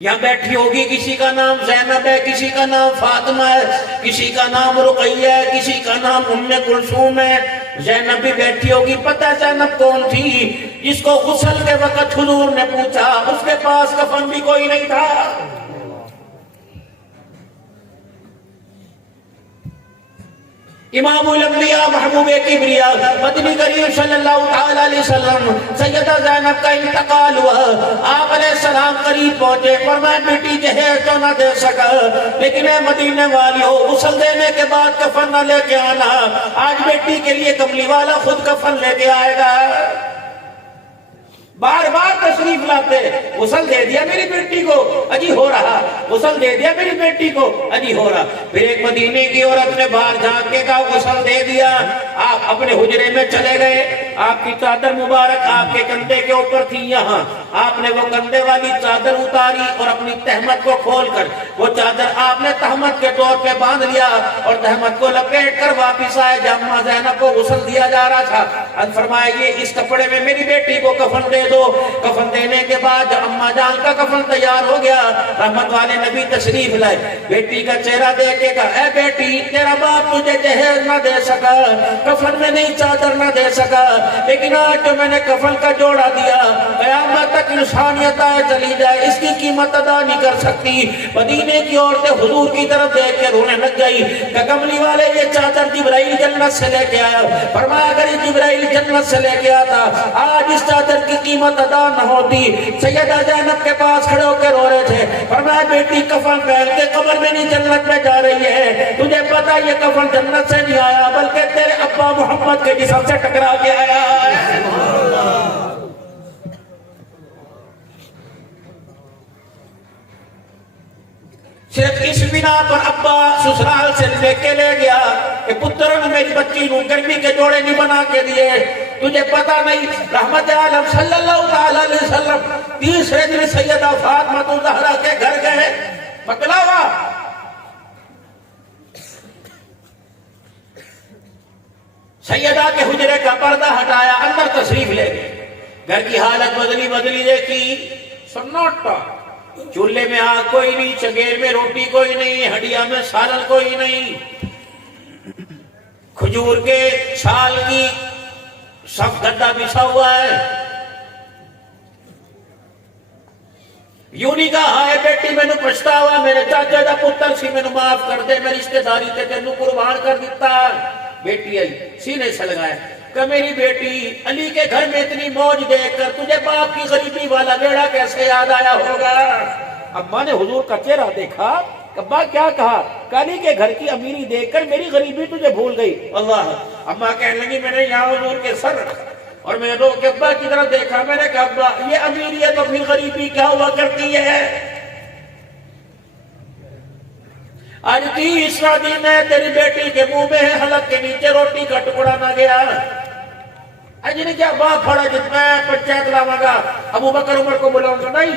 یہاں بیٹھی ہوگی، کسی کا نام زینب ہے، کسی کا نام فاطمہ ہے، کسی کا نام رقیہ ہے، کسی کا نام ام کلثوم ہے۔ زینب بھی بیٹھی ہوگی، پتہ ہے زینب کون تھی؟ جس کو غسل کے وقت حضور نے پوچھا، اس کے پاس کفن بھی کوئی نہیں تھا۔ امام الانبیاء محبوب کبریاء مدنی کریم صلی اللہ تعالی علیہ وسلم سیدہ زینب کا انتقال ہوا۔ آپ علیہ السلام قریب پہنچے، فرمایا بیٹی جہیز تو نہ دے سکا، لیکن اے مدینے والیو غسل دینے کے بعد کفن نہ لے کے آنا، آج بیٹی کے لیے کملی والا خود کفن لے کے آئے گا۔ بار بار تشریف لاتے، غسل دے دیا میری بیٹی کو، اجی ہو رہا، غسل دے دیا میری بیٹی کو، اجی ہو رہا۔ پھر ایک مدینے کی عورت نے باہر جھانک کے کہا غسل دے دیا۔ آپ اپنے حجرے میں چلے گئے، آپ کی چادر مبارک آپ کے کندھے کے اوپر تھی، یہاں آپ نے وہ کندھے والی چادر اتاری اور اپنی تہمت کو کھول کر وہ چادر آپ نے تہمت کے طور پہ باندھ لیا اور تہمت کو لپیٹ کر واپس آئے۔ جب اماں زینب کو غسل دیا جا رہا تھا، ان فرمایا یہ اس کپڑے میں میری بیٹی کو کفن دے دو۔ کفن دینے کے بعد جب اماں جان کا کفن تیار ہو گیا، رحمت والے نبی تشریف لائے، بیٹی کا چہرہ دیکھ کے کہا اے بیٹی تیرا باپ تجھے جہیز نہ دے سکا، کفن میں نہیں چادر نہ دے سکا، لیکن آج جو میں نے کفن کا جوڑا دیا، قیامت تک انسانیت آئے چلی جائے اس کی قیمت ادا نہیں کر سکتی۔ مدینے کی عورتیں حضور کی طرف دیکھ کے رونے لگ گئی کہ کملی والے یہ چادر جبرائیل جنت سے لے کے آیا۔ فرمایا اگر یہ جبرائیل جنت سے لے کے آتا آج اس چادر کی قیمت ادا نہ ہوتی۔ سیدہ زینب کے پاس کھڑے ہو کے رو رہے تھے، فرمایا بیٹی کفن پہن کے قبر میں نہیں جنت میں جا رہی ہے، تجھے پتا یہ کفن جنت سے نہیں آیا بلکہ تیرے ابا محمد کے جسم سے ٹکرا کے آیا ہے۔ صرف اس بنا پر ابا سسرال سے لے کے لے گیا کہ پتر نے میری بچی نو گرمی کے جوڑے نہیں بنا کے دیے، تجھے پتا نہیں رحمت عالم صلی اللہ تعالی علیہ وسلم تیسرے دن سیدہ فاطمہ الزہرا کے گھر گئے، بتلاوا سیدہ کے حجرے کا پردہ ہٹایا، اندر تشریف لے گئے، گھر کی حالت بدلی دیکھی، سناٹا، چولہے میں آگ کوئی نہیں، چنگیر میں روٹی کوئی نہیں، ہڈیا میں سالن کوئی نہیں، کھجور کے چھال کی سب گدا بچھا ہوا ہے۔ یوں نہیں کہا ہے بیٹی میں نو پچھتاوا میرے چاچا دا پتر سی میں نو معاف کر دے، میں رشتہ داری تے تینوں قربان کر دیتا۔ بیٹی آئی سینے سے لگایا کہ میری بیٹی علی کے گھر میں اتنی موج دیکھ کر تجھے باپ کی غریبی والا بیڑا کیسے یاد آیا ہوگا؟ اماں نے حضور کا چہرہ دیکھا، ابا کیا کہا؟ علی کے گھر کی امیری دیکھ کر میری غریبی تجھے بھول گئی۔ اللہ، اماں کہنے لگی میں نے یہاں حضور کے سر اور میں نے ابا کی طرف دیکھا، میں نے کہا ابا یہ امیری ہے تو پھر غریبی کیا ہوا کرتی ہے؟ آج 30واں دن ہے تیری بیٹی کے منہ میں حلق کے نیچے روٹی کا ٹکڑا نہ گیا۔ اج نے کیا باپ پڑا جس میں پنچایت لاؤں گا، ابو بکر عمر کو بلاؤں گا، نہیں۔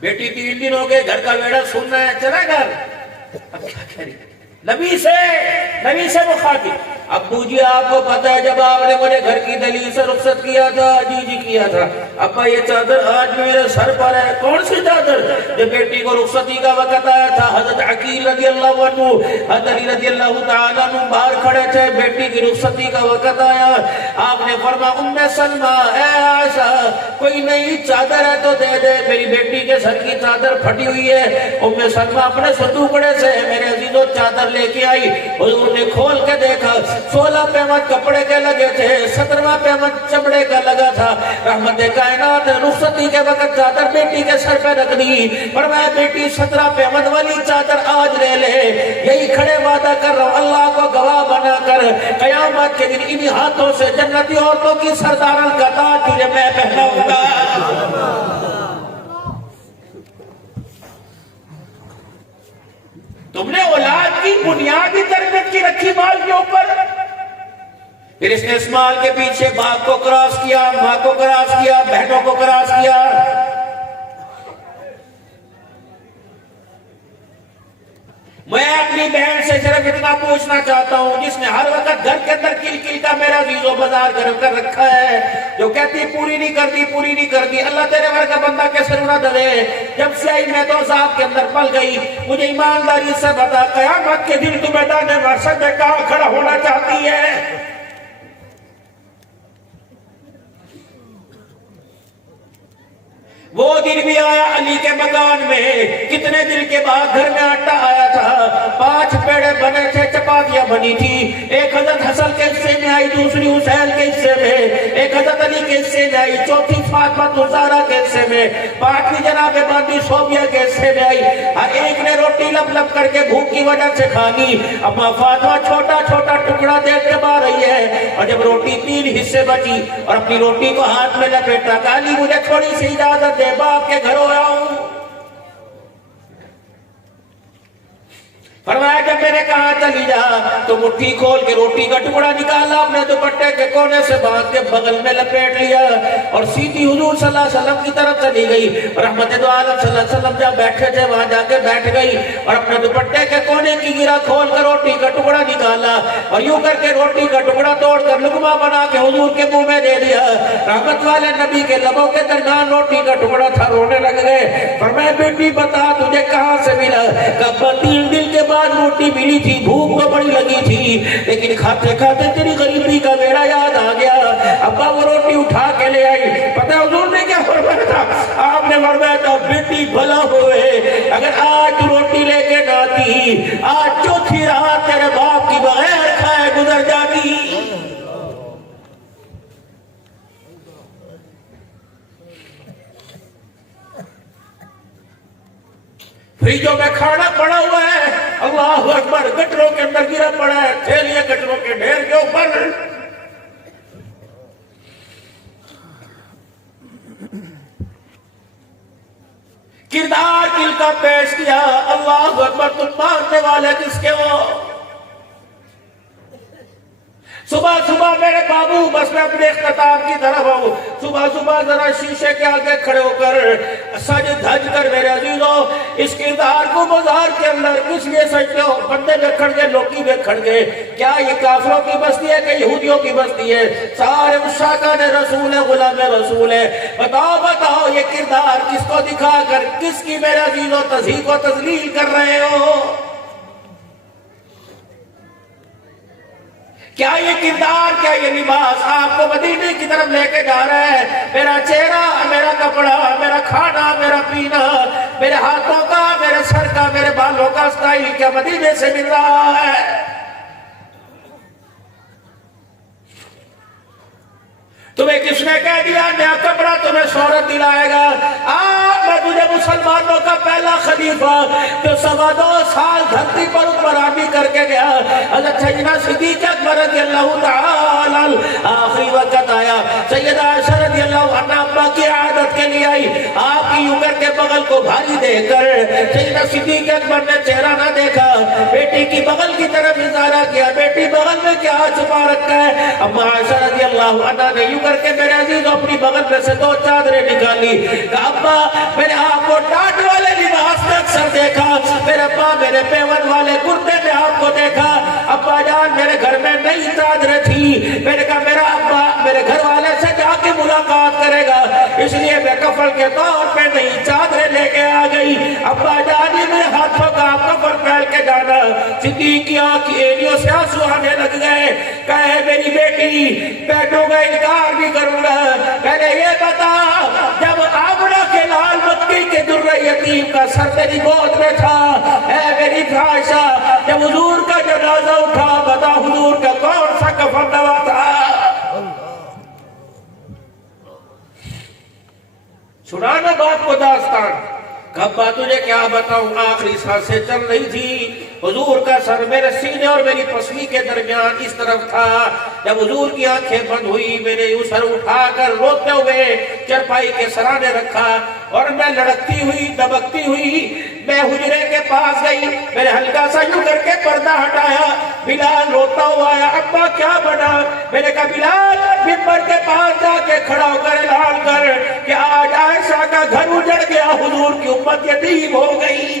بیٹی 3 دن ہو گئے، گھر کا ویڑا سننا ہے، چلا گھر، اب کیا کہہ رہی؟ نبی سے مخاطب، ابو جی آپ کو پتہ ہے جب آپ نے مجھے گھر کی دلیل سے رخصت کیا تھا، جی کیا تھا، ابا یہ چادر آج میرے سر پر ہے، کون سی چادر؟ جب بیٹی کو رخصتی کا وقت آیا تھا، حضرت عقیل رضی اللہ عنہ، حضرت علی رضی اللہ تعالیٰ عنہ باہر کھڑے تھے، بیٹی کی رخصتی کا وقت آیا، آپ نے فرمایا ام سلمہ اے عائشہ کوئی نئی چادر ہے تو دے دے، میری بیٹی کے سر کی چادر پھٹی ہوئی ہے۔ ام سلمہ اپنے صندوقڑے سے میرے عزیزو چادر لے کے آئی، حضور نے کھول کے دیکھا 16 پیمت کپڑے کے لگے تھے، 17واں پیمت چمڑے کا لگا تھا۔ رحمت کائنات رخصتی کے وقت چادر بیٹی کے سر پہ رکھ دی، فرمایا بیٹی 17 پیمت والی چادر آج لے لے، یہی کھڑے وعدہ کر رہا ہوں اللہ کو گواہ بنا کر قیامت کے دن انہی ہاتھوں سے جنتی عورتوں کی سردارن کا تاج تجھے میں پہناؤں گا۔ تم نے اولاد کی بنیادی تربیت کی رکھی مال کے اوپر، پھر اس نے اس مال کے پیچھے باپ کو کراس کیا، ماں کو کراس کیا، بہنوں کو کراس کیا۔ میں اپنی اپنی بہن سے صرف اتنا پوچھنا چاہتا ہوں جس نے ہر وقت گھر کے اندر کل کل کا میرا عزیز و بازار گرم کر رکھا ہے، جو کہتی پوری نہیں کرتی، اللہ تیرے ور کا بندہ کیسے نہ دے، جب سے آئی میں تو ذات کے اندر پل گئی، مجھے ایمانداری سے بتا قیامت کے دن تو میدان محشر میں کہاں کھڑا ہونا چاہتی ہے؟ وہ دن بھی آیا علی کے مکان میں، کتنے دن کے بعد گھر میں آٹا آیا تھا، 5 پیڑے بنے تھے، چپاتیاں بنی تھی، ایک حضرت حسن کے حصے میں آئی، دوسری حسین کے حصے میں، ایک حضرت علی کے حصے میں آئی، چوتھی فاطمہ زہرا کے حصے میں، 5ویں جناب باندی صوفیہ کے حصے میں آئی، ہر ایک نے روٹی لپ لپ کر کے بھوک کی وجہ سے کھانی، اما فاطمہ چھوٹا چھوٹا ٹکڑا دیکھ کے مار رہی ہے، اور جب روٹی 3 حصے بچی اور اپنی روٹی کو ہاتھ میں لپیٹا، کہا علی مجھے تھوڑی سی اجازت دے، باپ کے گھروں آؤں۔ فرمایا جب میں نے کہا چلی جا تو مٹھی کھول کے روٹی کا ٹکڑا نکالا، اپنے دوپٹے کے کونے سے باندھ کے بغل میں لپیٹ لیا اور سیدھی حضور صلی اللہ علیہ وسلم کی طرف چلی گئی، رحمت دو عالم صلی اللہ علیہ وسلم جہاں بیٹھے تھے وہاں جا کے بیٹھ گئی اور اپنے دوپٹے کے کونے کی گرہ کھول کر روٹی کا ٹکڑا نکالا اور یوں کر کے روٹی کا ٹکڑا توڑ کر لقمہ بنا کے حضور کے منہ میں دے دیا۔ رحمت والے نبی کے لبوں کے درمیان روٹی کا ٹکڑا تھا، رونے لگ گئے۔ فرمایا بیٹی بتا تجھے کہاں سے ملا؟ کہا 3 دن کے بعد روٹی ملی تھی، بھوک تو بڑی لگی تھی، لیکن کھاتے کھاتے تیری غریبی کا بیڑا یاد آ گیا۔ ابا وہ روٹی اٹھا کے لے آئی، پتہ حضور نے کیا فرمایا تھا؟ آپ نے فرمایا تھا بیٹی بھلا ہوئے اگر آج روٹی لے کے نہ آتی، آج چوتھی رات تیرے باپ کی بغیر کھائے گزر جاتی۔ فریجوں میں کھانا پڑا ہوا ہے، اللہ اکبر، گٹروں کے اندر گرا پڑا ہے، تھیلیاں گٹروں کے ڈھیر کے اوپر۔ کردار دل کا پیش کیا، اللہ اکبر، تم ماننے والے کس کے ہو؟ صبح صبح میرے بابو، بس میں اپنے اختتام کی طرف ہوں، صبح صبح ذرا شیشے کے آگے کھڑے ہو کر سج دھج کر میرے عزیزوں اس کردار کو بازار کے اندر کس لیے سجتے ہو؟ بندے بکھڑ گئے، لوکی بکھڑ گئے، کیا یہ کافروں کی بستی ہے کہ یہودیوں کی بستی ہے؟ سارے مشاکان رسول ہے، غلام رسول ہے، بتاؤ یہ کردار کس کو دکھا کر کس کی میرے عزیزوں تضحیق و تذلیل کر رہے ہو؟ کیا یہ کردار، کیا یہ لباس آپ کو مدینے کی طرف لے کے جا رہا ہے؟ میرا چہرہ، میرا کپڑا، میرا کھانا، میرا پینا، میرے ہاتھوں کا، میرے سر کا، میرے بالوں کا سٹائل کیا مدینے سے مل رہا ہے؟ تمہیں کس نے کہہ دیا نیا کپڑا تمہیں شہرت دلائے گا؟ میں تجھے مسلمانوں کا پہلا خلیفہ جو 2.25 سال دھرتی پر حکمرانی کر کے گیا، حضرت سیدنا صدیق اکبر رضی اللہ تعالی آخری وقت آیا، سیدہ عائشہ رضی اللہ عنہ ابا کی عادت کے لیے آئی، آپ کی یوں کر کے بغل کو بھاری دے کر سیدنا صدیق اکبر نے چہرہ نہ دیکھا، بیٹی کی بغل کی طرف اشارہ کیا، بیٹی بغل میں کیا چھپا رکھا ہے؟ ابا عائشہ رضی اللہ عنہ نے یوں کر کے میرے عزیز اپنی بغل میں سے 2 چادریں نکالی، کہا ابا میں نے آپ کو ٹاٹ والے لباس میں اکثر دیکھا، میرے ابا میرے پیون والے کرتے میں آپ کو دیکھا، ابا جان میرے گھر میں نئی چادریں تھی، میں نے کہا میرا ابا میرے گھر والے سے جا کے ملاقات کرے گا، اس لیے میں کفن کے طور پہ نئی چادریں لے کے آ گئی، ابا جان میرے ہاتھوں کا آپ کفن پہن کے جانا۔ صدیق کی آنکھ کی اینیوں سے آنسو آنے لگ گئے، کہے میری بیٹی بیٹوں کا انکار نہیں کروں گا، پہلے یہ بتا جب آمنہ کے لال مکی کے در یتیم کا سر تیری گود میں تھا، اے میری فائشہ جب حضور کا جنازہ اٹھا بتا حضور کا کون سا کفن نوا تھا؟ سنانا باپ کو داستان، کبا تجھے کیا بتاؤں، آخری سانسیں چل رہی تھی، حضور کا سر میرے سینے اور میری پسلی کے درمیان اس طرف تھا، جب حضور کی آنکھیں بند ہوئی میں نے یوں سر اٹھا کر روتے ہوئے چرپائی کے سرانے رکھا اور میں لڑکتی ہوئی دبکتی ہوئی میں حجرے کے پاس گئی، میں نے ہلکا سا یوں کر کے پردہ ہٹایا، بلال روتا ہوا آیا، ابا کیا بنا؟ میں نے کہا بلال ممبر کے پاس جا کے کھڑا ہو کر اعلان کر کہ آج عائشہ کا گھر اجڑ گیا، حضور کی امت یتیم ہو گئی۔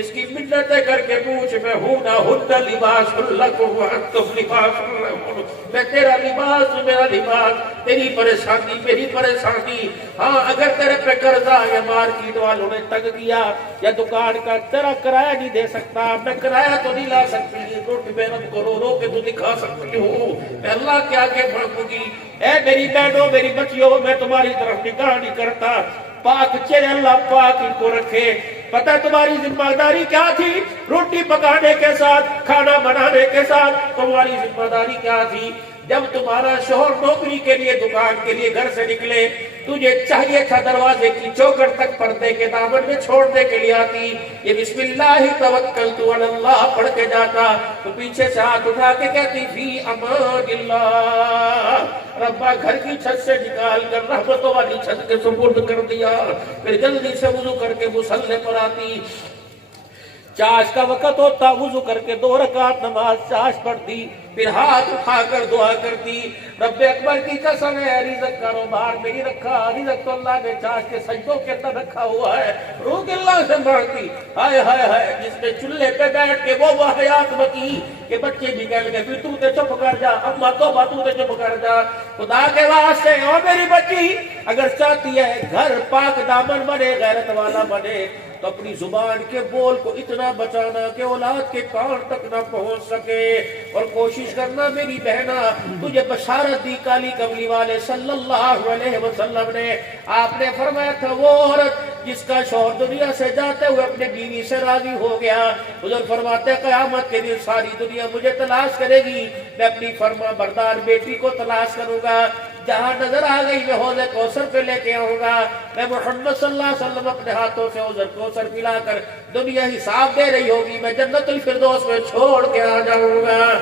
اس کی منتیں کر کے پوچھ میں ہوں نہ ہن لباس لکم وانتم لباس لہن، میں تیرا لباس میرا لباس، تیری پریشانی میری پریشانی۔ ہاں اگر تیرے پہ قرضہ یا مارکیٹ والوں نے تنگ کیا یا دکان کا تیرا کرایہ نہیں دے سکتا، میں کرایہ تو نہیں لا سکتی، روٹی محنت کو رو رو کے تو دکھا سکتی ہوں، میں اللہ کے آگے بڑھوں گی۔ اے میری بہنوں میری بچیوں، میں تمہاری طرف نگاہ نہیں کرتا، پاک چہرے اللہ پاک ان کو رکھے۔ پتہ ہے تمہاری ذمہ داری کیا تھی؟ روٹی پکانے کے ساتھ کھانا بنانے کے ساتھ تمہاری ذمہ داری کیا تھی؟ جب تمہارا شوہر نوکری کے لیے دکان کے لیے گھر سے نکلے، تجھے چاہیے تھا دروازے کی چوکھٹ تک پردے کے دامن میں چھوڑنے کے لیے آتی، یہ بسم اللہ توکلت علی اللہ پڑھ کے جاتا تو پیچھے سے ہاتھ اٹھا کے کہتی فی امان اللہ، ربا گھر کی چھت سے نکال کر رحمتوں والی چھت کے سپرد کر دیا، پھر جلدی سے وضو کر کے مصلی پر آتی، چاش کا وقت ہوتا وضو کر کے 2 رکعت نماز چاش پڑھتی، پھر ہاتھ اٹھا کر دعا کرتی، رب اکبر کی قسم ہے رزق کاروبار میں نہیں رکھا، رزق تو اللہ نے چاش کے سجدوں کے اندر رکھا ہوا ہے، روح اللہ سے مانگتی، ہائے ہائے ہائے جس نے چولہے پہ بیٹھ کے وہ حیات بکی کہ بچے بھی کہہ لگے تو تے چپ کر جا، اما توبہ تو تے چپ کر جا، خدا کے واسطے او میری بچی اگر چاہتی ہے گھر پاک دامن بنے غیرت والا بنے تو اپنی زبان کے بول کو اتنا بچانا کہ اولاد کے کان تک نہ پہنچ سکے، اور کوشش کرنا میری بہنا، تجھے بشارت دی کالی کملی والے صلی اللہ علیہ وسلم نے، آپ نے فرمایا تھا وہ عورت جس کا شوہر دنیا سے جاتے ہوئے اپنے بیوی سے راضی ہو گیا، حضور فرماتے قیامت کے دن ساری دنیا مجھے تلاش کرے گی، میں اپنی فرما بردار بیٹی کو تلاش کروں گا، جہاں نظر آ گئی میں حوض کوثر پہ لے کے آؤں گا، میں محمد صلی اللہ علیہ وسلم اپنے ہاتھوں سے حوض کوثر پلا کر دنیا حساب دے رہی ہوگی، میں جنت الفردوس میں چھوڑ کے آ جاؤں گا۔